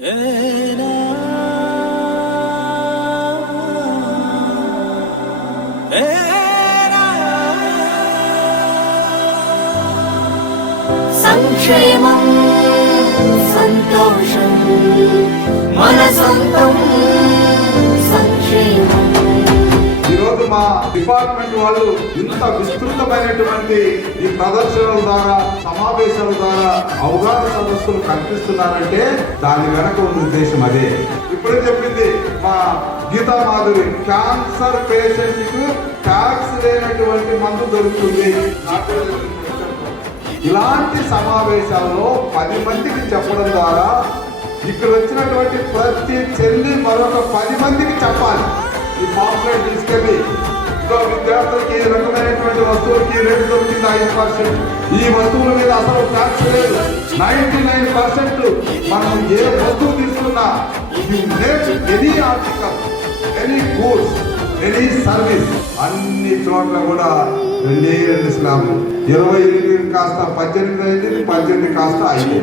సంక్షేమం సంతోషం మన సొంతం సంక్షేమం. ఈరోజు మా డిపార్ట్మెంట్ వాళ్ళు ఇంత విస్తృతమైనటువంటి ఈ ప్రదర్శనల ద్వారా, సమావేశాల ద్వారా అవగాహన సదస్సులు కల్పిస్తున్నారంటే దాని వెనక ఉన్న ఉద్దేశం అదే. ఇప్పుడే చెప్పింది మా గీతా మాధురి, క్యాన్సర్ పేషెంట్ కు ట్యాక్స్ లేనటువంటి మందు దొరుకుతుంది. ఇలాంటి సమావేశాల్లో 10 మందికి చెప్పడం ద్వారా ఇక్కడ వచ్చినటువంటి ప్రతి చెల్లి మరొక 10 మందికి చెప్పాలి. ఈ పాంప్లెట్ తీసుకెళ్ళి విద్యార్థులకి ఈ రకమైనటువంటి వస్తువులకి రేటు దొరికింది 5%, ఈ వస్తువుల మీద అసలు ట్యాక్స్ లేదు, 99% మనం ఏ వస్తువు తీసుకున్నా any article, any goods, any service అన్ని చోట్ల కూడా 2 స్లాబ్లు, 28 కాస్త 18 అయింది, 18 కాస్త 5.